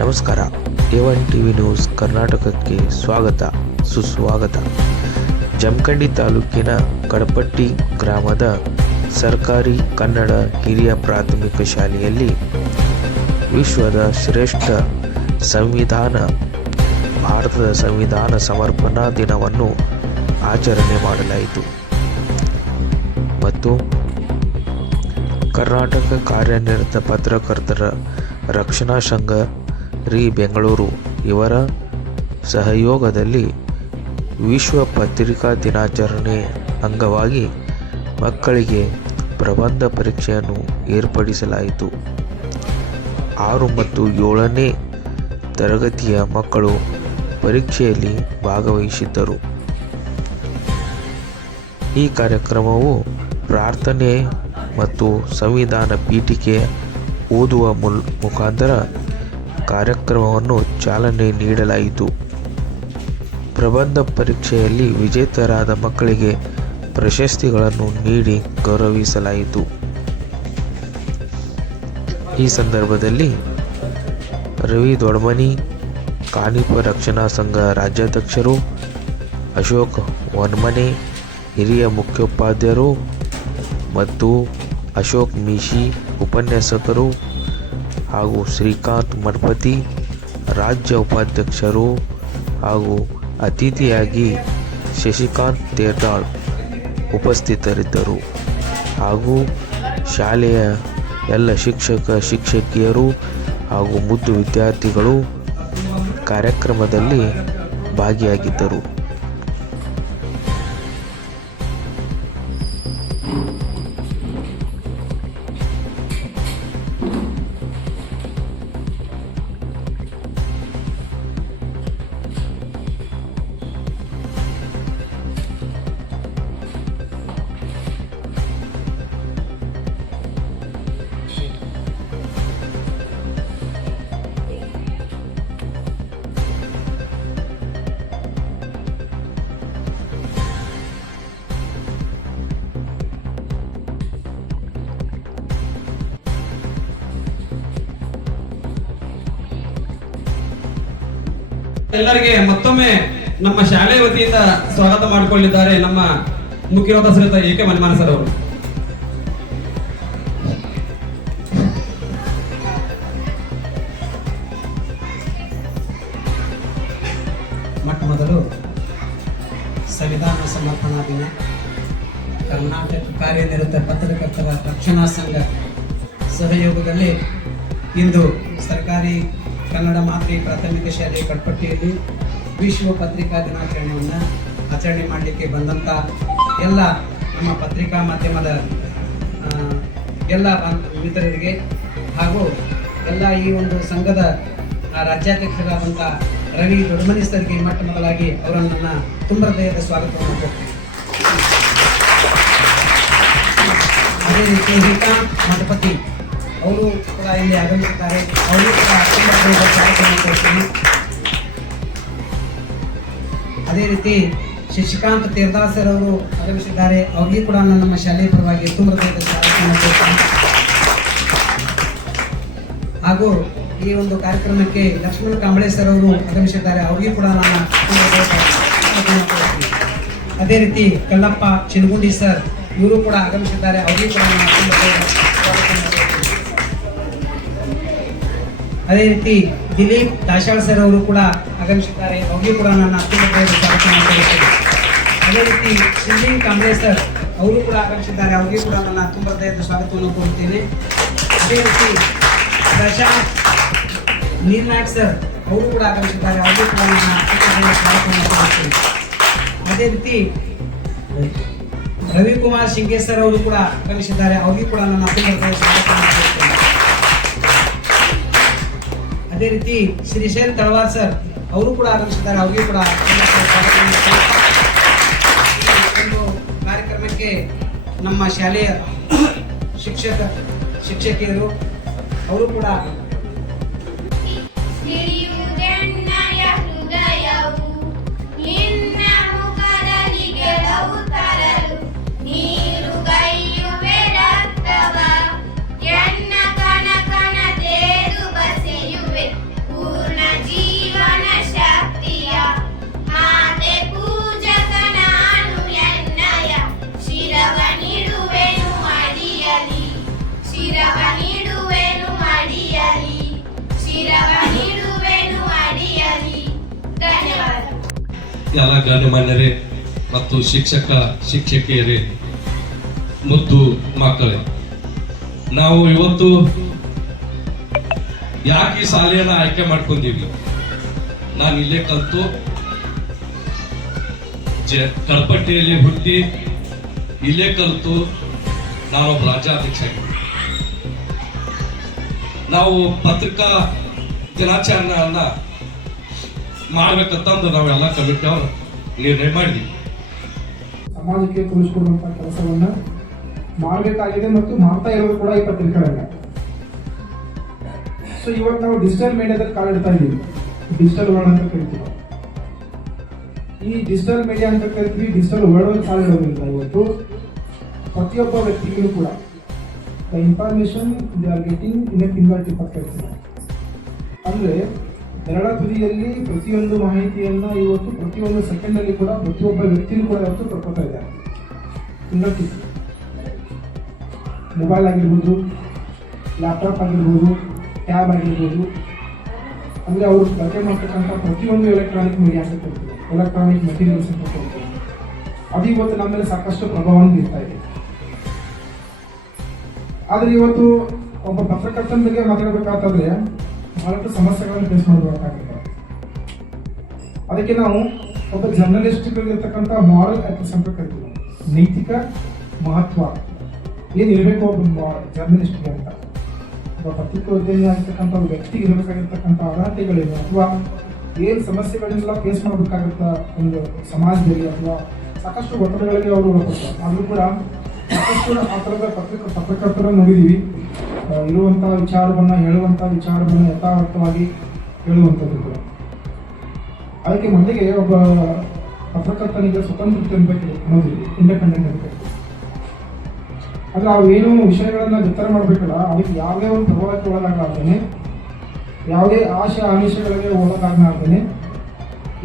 ನಮಸ್ಕಾರ. A1 TV news ಕರ್ನಾಟಕಕ್ಕೆ ಸ್ವಾಗತ ಸುಸ್ವಾಗತ. ಜಮಖಂಡಿ ತಾಲೂಕಿನ ಕಡಪಟ್ಟಿ ಗ್ರಾಮದ ಸರ್ಕಾರಿ ಕನ್ನಡ ಹಿರಿಯ ಪ್ರಾಥಮಿಕ ಶಾಲೆಯಲ್ಲಿ ವಿಶ್ವದ ಶ್ರೇಷ್ಠ ಭಾರತದ ಸಂವಿಧಾನ ಸಮರ್ಪಣಾ ದಿನವನ್ನು ಆಚರಣೆ ಮಾಡಲಾಯಿತು ಮತ್ತು ಕರ್ನಾಟಕ ಕಾರ್ಯನಿರತ ಪತ್ರಕರ್ತರ ರಕ್ಷಣಾ ಸಂಘ ಬೆಂಗಳೂರು ಇವರ ಸಹಯೋಗದಲ್ಲಿ ವಿಶ್ವ ಪತ್ರಿಕಾ ದಿನಾಚರಣೆ ಅಂಗವಾಗಿ ಮಕ್ಕಳಿಗೆ ಪ್ರಬಂಧ ಪರೀಕ್ಷೆಯನ್ನು ಏರ್ಪಡಿಸಲಾಯಿತು. 6 ಮತ್ತು 7ನೇ ತರಗತಿಯ ಮಕ್ಕಳು ಪರೀಕ್ಷೆಯಲ್ಲಿ ಭಾಗವಹಿಸಿದ್ದರು. ಈ ಕಾರ್ಯಕ್ರಮವು ಪ್ರಾರ್ಥನೆ ಮತ್ತು ಸಂವಿಧಾನ ಪೀಠಿಕೆ ಓದುವ ಮುಖಾಂತರ ಕಾರ್ಯಕ್ರಮವನ್ನು ಚಾಲನೆ ನೀಡಲಾಯಿತು. ಪ್ರಬಂಧ ಪರೀಕ್ಷೆಯಲ್ಲಿ ವಿಜೇತರಾದ ಮಕ್ಕಳಿಗೆ ಪ್ರಶಸ್ತಿಗಳನ್ನು ನೀಡಿ ಗೌರವಿಸಲಾಯಿತು. ಈ ಸಂದರ್ಭದಲ್ಲಿ ರವಿ ದೊಡ್ಮನಿ, ಕಾನಿಪ ರಕ್ಷಣಾ ಸಂಘ ರಾಜ್ಯಾಧ್ಯಕ್ಷರು, ಅಶೋಕ್ ವನ್ಮನೆ ಹಿರಿಯ ಮುಖ್ಯೋಪಾಧ್ಯಾಯರು ಮತ್ತು ಅಶೋಕ್ ಮೀಶಿ ಉಪನ್ಯಾಸಕರು ಹಾಗೂ ಶ್ರೀಕಾಂತ್ ಮಠಪತಿ ರಾಜ್ಯ ಉಪಾಧ್ಯಕ್ಷರು ಹಾಗೂ ಅತಿಥಿಯಾಗಿ ಶಶಿಕಾಂತ್ ತೇರ್ದಾಳ್ ಉಪಸ್ಥಿತರಿದ್ದರು. ಹಾಗೂ ಶಾಲೆಯ ಎಲ್ಲ ಶಿಕ್ಷಕಿಯರು ಹಾಗೂ ಮುದ್ದು ವಿದ್ಯಾರ್ಥಿಗಳು ಕಾರ್ಯಕ್ರಮದಲ್ಲಿ ಭಾಗಿಯಾಗಿದ್ದರು. ಎಲ್ಲರಿಗೆ ಮತ್ತೊಮ್ಮೆ ನಮ್ಮ ಶಾಲೆಯ ವತಿಯಿಂದ ಸ್ವಾಗತ ಮಾಡಿಕೊಳ್ಳಿದ್ದಾರೆ ನಮ್ಮ ಮುಖ್ಯರೋಧ ಶ್ರೀಯುತ ಎ.ಕೆ. ಮನಿಮಾನ ಸರ್ ಅವರು. ಮೊದಲು ಸಂವಿಧಾನ ಸಮರ್ಪಣಾ ದಿನ ಕರ್ನಾಟಕ ಕಾರ್ಯನಿರತ ಪತ್ರಕರ್ತರ ರಕ್ಷಣಾ ಸಂಘ ಸಹಯೋಗದಲ್ಲಿ ಇಂದು ಸರ್ಕಾರಿ ಕನ್ನಡ ಮಾದರಿ ಪ್ರಾಥಮಿಕ ಶಾಲೆ ಕಡಪಟ್ಟಿಯಲ್ಲಿ ವಿಶ್ವ ಪತ್ರಿಕಾ ದಿನಾಚರಣೆಯನ್ನು ಆಚರಣೆ ಮಾಡಲಿಕ್ಕೆ ಬಂದಂಥ ಎಲ್ಲ ನಮ್ಮ ಪತ್ರಿಕಾ ಮಾಧ್ಯಮದ ಎಲ್ಲ ಮಿತ್ರರಿಗೆ ಹಾಗೂ ಎಲ್ಲ ಈ ಒಂದು ಸಂಘದ ರಾಜ್ಯಾಧ್ಯಕ್ಷರಾದಂಥ ರವಿ ದೊಡ್ಮನಿ ಸರ್ಗೆ ಮೊದಲಾಗಿ ಅವರನ್ನು ತುಂಬ ಹೃದಯದ ಸ್ವಾಗತವನ್ನು ಕೊಡ್ತೀನಿ. ಅದೇ ರೀತಿ ಶ್ರೀಕಾಂತ್ ಮಠಪತಿ ಅವರು ಕೂಡ ಇಲ್ಲಿ ಆಗಮಿಸಿದ್ದಾರೆ. ಅವರು ಕೂಡ ಕೊಡ್ತೀನಿ. ಅದೇ ರೀತಿ ಶಶಿಕಾಂತ್ ತೇರ್ದಾಳ್ ಸರ್ ಅವರು ಆಗಮಿಸಿದ್ದಾರೆ. ಅವ್ರಿಗೆ ಕೂಡ ನಮ್ಮ ಶಾಲೆಯ ಪರವಾಗಿ ತುಂಬ ಹೃದಯದ ಸ್ವಾಗತವನ್ನು ಕೊಡ್ತೀನಿ. ಹಾಗೂ ಈ ಒಂದು ಕಾರ್ಯಕ್ರಮಕ್ಕೆ ಲಕ್ಷ್ಮಣ ಕಾಂಬಳೆ ಸರ್ ಅವರು ಆಗಮಿಸಿದ್ದಾರೆ. ಅವ್ರಿಗೆ ಕೂಡ ನಾನು ತುಂಬ ಹೃದಯದ ಸ್ವಾಗತವನ್ನು ಕೊಡ್ತೀನಿ. ಅದೇ ರೀತಿ ಕಲ್ಲಪ್ಪ ಚಿನಗುಂಡಿ ಸರ್ ಇವರು ಕೂಡ ಆಗಮಿಸಿದ್ದಾರೆ. ಅವರಿಗೆ ಕೂಡ ನಾನು ತುಂಬ ಹೃದಯದ ಸ್ವಾಗತವನ್ನು ಕೊಡ್ತೀನಿ. ಅದೇ ರೀತಿ ದಿಲೀಪ್ ದಾಶಾಳ್ ಸರ್ ಅವರು ಕೂಡ ಆಗಮಿಸಿದ್ದಾರೆ. ಅವ್ರಿಗೆ ಕೂಡ ನನ್ನ ಅತ್ಯಂತ ಸ್ವಾಗತವನ್ನು ಕೊಡುತ್ತೇನೆ. ಅದೇ ರೀತಿ ಸಿಂಗಿಂಗ್ ಕಾಂಬ್ಳೆ ಸರ್ ಅವರು ಕೂಡ ಆಗಮಿಸಿದ್ದಾರೆ. ಅವ್ರಿಗೆ ಕೂಡ ನನ್ನ ತುಂಬ ಹೃದಯದ ಸ್ವಾಗತವನ್ನು ಕೊಡುತ್ತೇನೆ. ಅದೇ ರೀತಿ ಪ್ರಶಾಂತ್ ನೀರ್ನಾಯಕ್ ಸರ್ ಅವರು ಕೂಡ ಆಗಮಿಸಿದ್ದಾರೆ. ಅವ್ರಿಗೆ ಕೂಡ ನನ್ನ ಅತ್ಯಂತ ಸ್ವಾಗತವನ್ನು ಕೊಡುತ್ತೇನೆ. ಅದೇ ರೀತಿ ರವಿಕುಮಾರ್ ಶಿಂಗೆ ಸರ್ ಅವರು ಕೂಡ ಆಗಮಿಸಿದ್ದಾರೆ. ಅವ್ರಿಗೆ ಕೂಡ ನನ್ನ ಅತ್ಯಂತ ಸ್ವಾಗತವನ್ನು ಕೊಡುತ್ತೇನೆ. ಅದೇ ರೀತಿ ಶ್ರೀಶೈಲ್ ತಳವಾರ್ ಸರ್ ಅವರು ಕೂಡ ಆಗಮಿಸಿದ್ದಾರೆ. ಅವ್ರಿಗೆ ಕೂಡ ಒಂದು ಕಾರ್ಯಕ್ರಮಕ್ಕೆ ನಮ್ಮ ಶಾಲೆಯ ಶಿಕ್ಷಕಿಯರು ಅವರು ಕೂಡ ಎನ್ನ ಕಣ ಕಣ ದೇರು ಬಸೆಯುವೆ ಎಲ್ಲ ಗಣ್ಯಮಾನ್ಯರೇ ಮತ್ತು ಶಿಕ್ಷಕಿಯರೇ, ಮುದ್ದು ಮಕ್ಕಳೇ, ನಾವು ಇವತ್ತು ಯಾಕೆ ಈ ಶಾಲೆಯನ್ನ ಆಯ್ಕೆ ಮಾಡ್ಕೊಂಡಿವಿ? ನಾನು ಇಲ್ಲೇ ಕಲ್ತು ಕಲ್ಪಟ್ಟಿಯಲ್ಲಿ ಹುಟ್ಟಿ ಇಲ್ಲೇ ಕಲ್ತು ನಾನೊಬ್ಬ ರಾಜ್ಯಾಧ್ಯಕ್ಷ ಆಗಿದ್ದೆ. ನಾವು ಪತ್ರಿಕಾ ದಿನಾಚರಣೆಯನ್ನ ಮಾಡ್ಬೇಕಂತಂದು ನಾವೆಲ್ಲ ಕಮಿಟಿ ಅವರು ನಿರ್ಣಯ ಮಾಡಿದ್ವಿ. ಸಮಾಜಕ್ಕೆ ತೋರಿಸಿಕೊಡುವಂತ ಕೆಲಸವನ್ನ ಮಾಡಬೇಕಾಗಿದೆ ಮತ್ತು ಮಾಡ್ತಾ ಇರೋದು ಕೂಡ ಈ ಪತ್ರಿಕೆಗಳನ್ನ. ಸೊ ಇವತ್ತು ನಾವು ಡಿಜಿಟಲ್ ಮೀಡಿಯಾದಲ್ಲಿ ಕಾಲಿಡ್ತಾ ಇದ್ದೀವಿ, ಡಿಜಿಟಲ್ ವರ್ಲ್ಡ್ ಅಂತ ಕರಿತೀವಿ. ಈ ಡಿಜಿಟಲ್ ಮೀಡಿಯಾ ಅಂತ ಕರಿತೀವಿ, ಡಿಜಿಟಲ್ ವರ್ಲ್ಡ್ ಕಾಲಿಡೋದ್ರಿಂದ ಇವತ್ತು ಪ್ರತಿಯೊಬ್ಬ ವ್ಯಕ್ತಿಗೂ ಕೂಡ the information they are getting in a finger tip ಅಂತ ಕರಿತೀವಿ. ಅಂದ್ರೆ ಬೆರಳ ತುದಿಯಲ್ಲಿ ಪ್ರತಿಯೊಂದು ಮಾಹಿತಿಯನ್ನ ಇವತ್ತು ಪ್ರತಿಯೊಂದು ಸೆಕೆಂಡ್ ಅಲ್ಲಿ ಕೂಡ ಪ್ರತಿಯೊಬ್ಬ ವ್ಯಕ್ತಿನೂ ಕೂಡ ಇವತ್ತು ತಗೊಳ್ತಾ ಇದ್ದಾರೆ. ಫಿಂಗರ್ ಟಿಪ್, ಮೊಬೈಲ್ ಆಗಿರ್ಬೋದು, ಲ್ಯಾಪ್ಟಾಪ್ ಆಗಿರ್ಬೋದು, ಟ್ಯಾಬ್ ಆಗಿರ್ಬೋದು, ಅಂದ್ರೆ ಅವರು ಬಳಕೆ ಮಾಡ್ತಕ್ಕಂಥ ಪ್ರತಿಯೊಂದು ಎಲೆಕ್ಟ್ರಾನಿಕ್ ಮೀಡಿಯಾ ಅಂತ ಕರಿತೀವಿ, ಎಲೆಕ್ಟ್ರಾನಿಕ್ ಮೆಟೀರಿಯಲ್ಸ್ ಅಂತ ಕರಿತೀವಿ. ಅದು ಇವತ್ತು ನಮ್ಮ ಮೇಲೆ ಸಾಕಷ್ಟು ಪ್ರಭಾವವನ್ನು ಬೀರ್ತಾ ಇದೆ. ಆದ್ರೆ ಇವತ್ತು ಒಬ್ಬ ಪತ್ರಕರ್ತನ ಬಗ್ಗೆ ಮಾತಾಡಬೇಕಾದ್ರೆ ಬಹಳಷ್ಟು ಸಮಸ್ಯೆಗಳನ್ನು ಫೇಸ್ ಮಾಡಬೇಕಾಗುತ್ತೆ. ಅದಕ್ಕೆ ನಾವು ಒಬ್ಬ ಜರ್ನಲಿಸ್ಟ್ ಇರ್ತಕ್ಕಂಥ ಮಾರಲ್ ಎಥಿಕ್ಸ್ ಅಂತ ಕರಿತೀವಿ, ನೈತಿಕ ಮಹತ್ವ ಏನಿರಬೇಕು ಒಬ್ಬ ಜರ್ನಲಿಸ್ಟ್ಗೆ ಅಂತ. ಒಬ್ಬ ಪತ್ರಿಕೋದ್ಯಮಿ ಆಗಿರ್ತಕ್ಕಂಥ ಒಬ್ಬ ವ್ಯಕ್ತಿಗೆ ಇರಬೇಕಾಗಿರ್ತಕ್ಕಂಥ ಅರ್ಹತೆಗಳೇನು, ಅಥವಾ ಏನು ಸಮಸ್ಯೆಗಳನ್ನೆಲ್ಲ ಫೇಸ್ ಮಾಡಬೇಕಾಗುತ್ತ ಒಂದು ಸಮಾಜದಲ್ಲಿ, ಅಥವಾ ಸಾಕಷ್ಟು ಒತ್ತಡಗಳಿಗೆ ಅವರು ಒಳಪಡ್ತಾರೆ. ಆದರೂ ಕೂಡ ಸಾಕಷ್ಟು ಆ ಥರದ ಪತ್ರಕರ್ತರನ್ನು ನೋಡಿದ್ದೀವಿ, ಇರುವಂಥ ವಿಚಾರವನ್ನು ಹೇಳುವಂಥ ವಿಚಾರವನ್ನು ಯಥಾರ್ಥವಾಗಿ ಹೇಳುವಂಥದ್ದು ಕೂಡ. ಅದಕ್ಕೆ ಮೊದಲಿಗೆ ಒಬ್ಬ ಪತ್ರಕರ್ತನಿಗೆ ಸ್ವತಂತ್ರತೆ ಅನ್ಬೇಕು ಅನ್ನೋದಿಲ್ಲ, ಇಂಡಿಪೆಂಡೆಂಟ್ ಅನ್ಬೇಕು. ಆದರೆ ಅವೇನು ವಿಷಯಗಳನ್ನ ಬಿತ್ತರ ಮಾಡಬೇಕಲ್ಲ, ಅದಕ್ಕೆ ಯಾವುದೇ ಒಂದು ಪ್ರಭಾವಕ್ಕೆ ಒಳಗಾಗಲಾರ್ದೇನೆ, ಯಾವುದೇ ಆಶೆ ಆಮಿಷಗಳಿಗೆ ಒಳಗಾಗಲಾರ್ದೇನೆ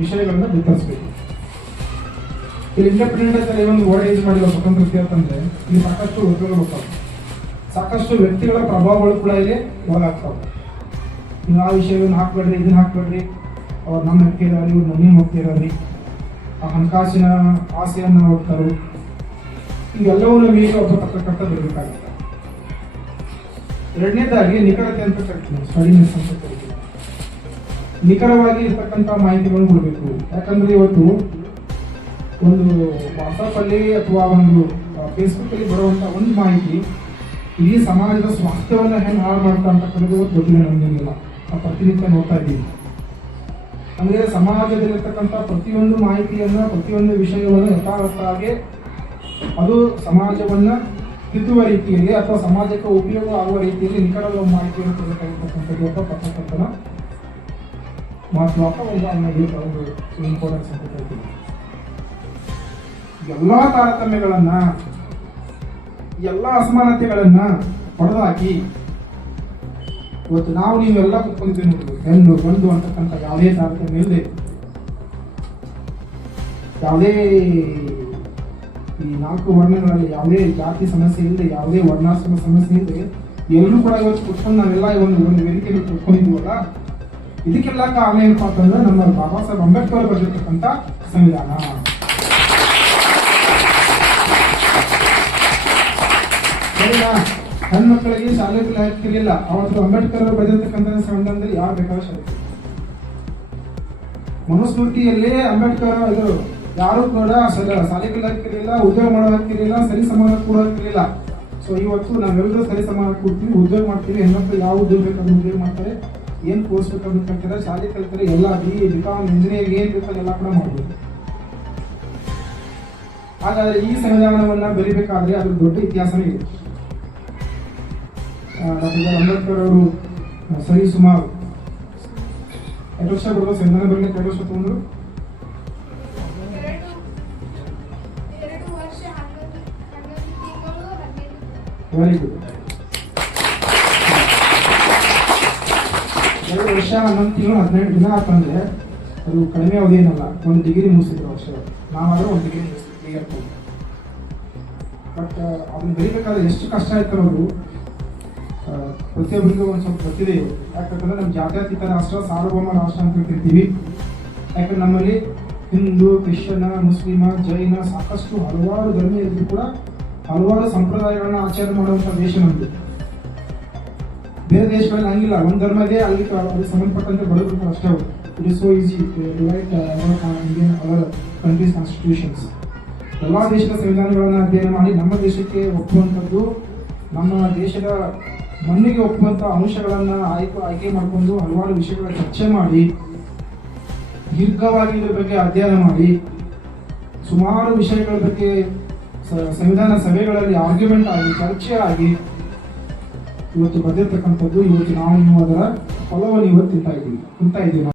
ವಿಷಯಗಳನ್ನ ಬಿತ್ತರಿಸಬೇಕು. ಇಲ್ಲಿ ಇಂಡಿಪೆಂಡೆಂಟ್ ಅಲ್ಲಿ ಒಂದು ವರ್ಡ್ ಯೂಸ್ ಮಾಡಿರೋ ಸ್ವತಂತ್ರತೆ ಅಂತಂದ್ರೆ ಇಲ್ಲಿ ಸಾಕಷ್ಟು ಒತ್ತಡಗಳು ಹೋಗ್ತವೆ, ಸಾಕಷ್ಟು ವ್ಯಕ್ತಿಗಳ ಪ್ರಭಾವಗಳು ಕೂಡ ಇಲ್ಲಿ ಒಳಗಾಗ್ತವೆ. ನೀವು ಆ ವಿಷಯವನ್ನು ಹಾಕ್ಬೇಡ್ರಿ, ಇದನ್ನ ಹಾಕ್ಬೇಡ್ರಿ, ಅವ್ರು ನಮ್ಮ ಹೋಗ್ತಿರೋರಿ, ಇವ್ರು ನಮ್ಮನ್ನು ಹೋಗ್ತಿರೋರಿ, ಆ ಹಣಕಾಸಿನ ಆಸೆಯನ್ನು ಹೋಗ್ತಾರೆ. ಇವೆಲ್ಲವನ್ನ ಮೀರಿ ಒಬ್ಬ ಪತ್ರಕರ್ತ ಬರಬೇಕಾಗುತ್ತೆ. ಎರಡನೇದಾಗಿ ನಿಖರತೆ ಅಂತ ಕರಿತೀವಿ, ಸ್ಟಡಿನೆಸ್ ಅಂತ ಕರಿತೀವಿ. ನಿಖರವಾಗಿ ಇರ್ತಕ್ಕಂಥ ಮಾಹಿತಿಗಳನ್ನು ಕೊಡಬೇಕು. ಯಾಕಂದ್ರೆ ಇವತ್ತು ಒಂದು ವಾಟ್ಸಪ್ ಅಲ್ಲಿ ಅಥವಾ ಒಂದು ಫೇಸ್ಬುಕ್ ಅಲ್ಲಿ ಬರುವಂತ ಒಂದು ಮಾಹಿತಿ ಇಡೀ ಸಮಾಜದ ಸ್ವಾಸ್ಥ್ಯವನ್ನ ಹೆಂಗೆ ಹಾಳು ಮಾಡ್ತಾ ಅಂತಕ್ಕಂಥದ್ದು ಗೊತ್ತಿಲ್ಲ ನಮಗೆಲ್ಲ. ನಾವು ಪ್ರತಿನಿತ್ಯ ನೋಡ್ತಾ ಇದ್ದೀವಿ. ಅಂದ್ರೆ ಸಮಾಜದಲ್ಲಿರ್ತಕ್ಕಂಥ ಪ್ರತಿಯೊಂದು ಮಾಹಿತಿಯನ್ನ, ಪ್ರತಿಯೊಂದು ವಿಷಯವನ್ನು ಯಥಾರ್ಥವಾಗಿ ಅದು ಸಮಾಜವನ್ನ ತಿದ್ದುವ ರೀತಿಯಲ್ಲಿ ಅಥವಾ ಸಮಾಜಕ್ಕೆ ಉಪಯೋಗ ಆಗುವ ರೀತಿಯಲ್ಲಿ ನಿಖರವಾದ ಮಾಹಿತಿಯನ್ನು ಕೊಡಬೇಕಾಗಿರ್ತಕ್ಕಂಥದ್ದು ಒಬ್ಬ ಪತ್ರಕರ್ತನ ಮಹತ್ವ ಒಂದು ಇಂಪಾರ್ಟೆನ್ಸ್ ಅಂತ ಹೇಳ್ತೀವಿ. ಎಲ್ಲಾ ತಾರತಮ್ಯಗಳನ್ನ, ಎಲ್ಲಾ ಅಸಮಾನತೆಗಳನ್ನ ಹೊಡೆದಾಕಿ ಇವತ್ತು ನಾವು ನೀವೆಲ್ಲ ಕುತ್ಕೊಂಡಿದ್ದೀವಿ ನೋಡ್ಬೇಕು. ಹೆಣ್ಣು ಗಂಡು ಅಂತಕ್ಕಂಥ ಯಾವುದೇ ತಾರತಮ್ಯ ಇಲ್ಲದೆ, ಯಾವುದೇ ಈ 4 ವರ್ಣಗಳಲ್ಲಿ ಯಾವುದೇ ಜಾತಿ ಸಮಸ್ಯೆ ಇಲ್ಲದೆ, ಯಾವುದೇ ವರ್ಣಾಶ್ರಮ ಸಮಸ್ಯೆ ಇಲ್ಲದೆ ಎಲ್ಲರೂ ಕೂಡ ಇವತ್ತು ಕುತ್ಕೊಂಡು ನಾವೆಲ್ಲ ಒಂದು ವೇದಿಕೆಯಲ್ಲಿ ಕುತ್ಕೊಂಡಿದ್ದೀವಲ್ಲ, ಇದಕ್ಕೆಲ್ಲ ಕಾರಣ ಏನಪ್ಪಾ ಅಂತಂದ್ರೆ ನಮ್ಮ ಬಾಬಾ ಸಾಹೇಬ್ ಅಂಬೇಡ್ಕರ್ ಬರೆದಿರ್ತಕ್ಕಂಥ ಸಂವಿಧಾನ. ಹೆಣ್ಣು ಮಕ್ಕಳಿಗೆ ಶಾಲೆಗೆ ಹಾಕಿರಲಿಲ್ಲ, ಅವತ್ತು ಅಂಬೇಡ್ಕರ್ ಅವರು ಬರೆದಿರ್ತಕ್ಕಂಥ ಸಂವಿಧಾನದಲ್ಲಿ ಯಾರು ಬೇಕಾದ ಶಾಲೆ. ಮನುಸ್ಮೃತಿಯಲ್ಲೇ ಅಂಬೇಡ್ಕರ್ ಇದು ಯಾರು ಕೂಡ ಶಾಲೆಗಳು ಹಾಕಿರಲಿಲ್ಲ, ಉದ್ಯೋಗ ಮಾಡೋ ಹಾಕಿರಲಿಲ್ಲ, ಸರಿ ಸಮಾನ ಕೂಡ ಹಾಕಿರಲಿಲ್ಲ. ಸೊ ಇವತ್ತು ನಾವೆಲ್ಲರೂ ಸರಿ ಸಮಾನ ಕೊಡ್ತೀವಿ, ಉದ್ಯೋಗ ಮಾಡ್ತೀವಿ. ಹೆಣ್ಮಕ್ಳು ಯಾವ ಉದ್ಯೋಗ ಬೇಕಾದ್ರೂ ಉದ್ಯೋಗ ಮಾಡ್ತಾರೆ, ಏನ್ ಕೋರ್ಸ್ ಬೇಕಾದ್ರೂ ಕಲ್ತಾರೆ, ಶಾಲೆ ಕಲ್ತಾರೆ, ಎಲ್ಲ ಬಿಕಾಮ್ ಇಂಜಿನಿಯರಿಂಗ್ ಏನ್ ಬೇಕಾದ್ರೆ ಎಲ್ಲ ಕೂಡ ಮಾಡ್ಬೋದು. ಹಾಗಾದ್ರೆ ಈ ಸಂವಿಧಾನವನ್ನ ಬರೀಬೇಕಾದ್ರೆ ಅದ್ರ ದೊಡ್ಡ ಇತಿಹಾಸನೇ ಇದೆ. ಡಾಕ್ಟರ್ ಅಂಬೇಡ್ಕರ್ ಅವರು ಸರಿ ಸುಮಾರು 2 ವರ್ಷ ಬರುವ ಸಂವಿಧಾನ ಬರಲಿಕ್ಕೆ 2 ವರ್ಷ ತಗೊಂಡ್ರು. Very good. 2 ವರ್ಷ 11 ತಿಂಗಳು 12 ದಿನ ಅಂತಂದ್ರೆ ಅದು ಕಡಿಮೆ ಅವಧಿ ಏನಲ್ಲ. 1 ಡಿಗ್ರಿ ಮುಗಿಸಿದ್ರು ವರ್ಷ. ನಾವಾದ್ರೂ 1 ಡಿಗ್ರಿ ಮುಗಿಸ್ತೀವಿ. ಬಟ್ ಅದನ್ನ ಬರೀಬೇಕಾದ್ರೆ ಎಷ್ಟು ಕಷ್ಟ ಆಯ್ತು ಅನ್ನೋದು ಪ್ರತಿಯೊಬ್ಬರಿಗೂ ಒಂದು ಸ್ವಲ್ಪ ಗೊತ್ತಿದೆ. ಯಾಕಂತಂದ್ರೆ ನಮ್ಮ ಜಾತ್ಯತೀತ ರಾಷ್ಟ್ರ, ಸಾರ್ವಭೌಮ ರಾಷ್ಟ್ರ ಅಂತ ಕರಿತೀವಿ. ಯಾಕಂದ್ರೆ ನಮ್ಮಲ್ಲಿ ಹಿಂದೂ, ಕ್ರಿಶ್ಚಿಯನ, ಮುಸ್ಲಿಮ, ಜೈನ ಸಾಕಷ್ಟು ಹಲವಾರು ಧರ್ಮೀಯರು ಕೂಡ ಹಲವಾರು ಸಂಪ್ರದಾಯಗಳನ್ನ ಆಚರಣೆ ಮಾಡುವಂಥ ದೇಶ ನಮ್ಮದು. ಬೇರೆ ದೇಶಗಳಲ್ಲಿ ಹಂಗಿಲ್ಲ, ಒಂದು ಧರ್ಮ ಇದೆ, ಅದಕ್ಕೆ ಸಂಬಂಧಪಟ್ಟಂತೆ ಬಡವರು ಅಷ್ಟೇ. It is so easy right Indian other countries constitutions. ಎಲ್ಲ ದೇಶದ ಸಂವಿಧಾನಗಳನ್ನು ಅಧ್ಯಯನ ಮಾಡಿ ನಮ್ಮ ದೇಶಕ್ಕೆ ಒಪ್ಪುವಂಥದ್ದು, ನಮ್ಮ ದೇಶದ ಮಣ್ಣಿಗೆ ಒಪ್ಪುವಂಥ ಅಂಶಗಳನ್ನು ಆಯ್ಕೆ ಮಾಡಿಕೊಂಡು ಹಲವಾರು ವಿಷಯಗಳ ಚರ್ಚೆ ಮಾಡಿ ದೀರ್ಘವಾಗಿ ಇದರ ಬಗ್ಗೆ ಅಧ್ಯಯನ ಮಾಡಿ ಸುಮಾರು ವಿಷಯಗಳ ಬಗ್ಗೆ ಸಂವಿಧಾನ ಸಭೆಗಳಲ್ಲಿ ಆರ್ಗ್ಯುಮೆಂಟ್ ಆಗಿ ಚರ್ಚೆ ಆಗಿ ಇವತ್ತು ಬಂದಿರತಕ್ಕಂಥದ್ದು. ಇವತ್ತು ನಾವು ಅದರ ಫಲವನ್ನು ಇವತ್ತು ತಿಂತಾ ಇದ್ದೀವಿ.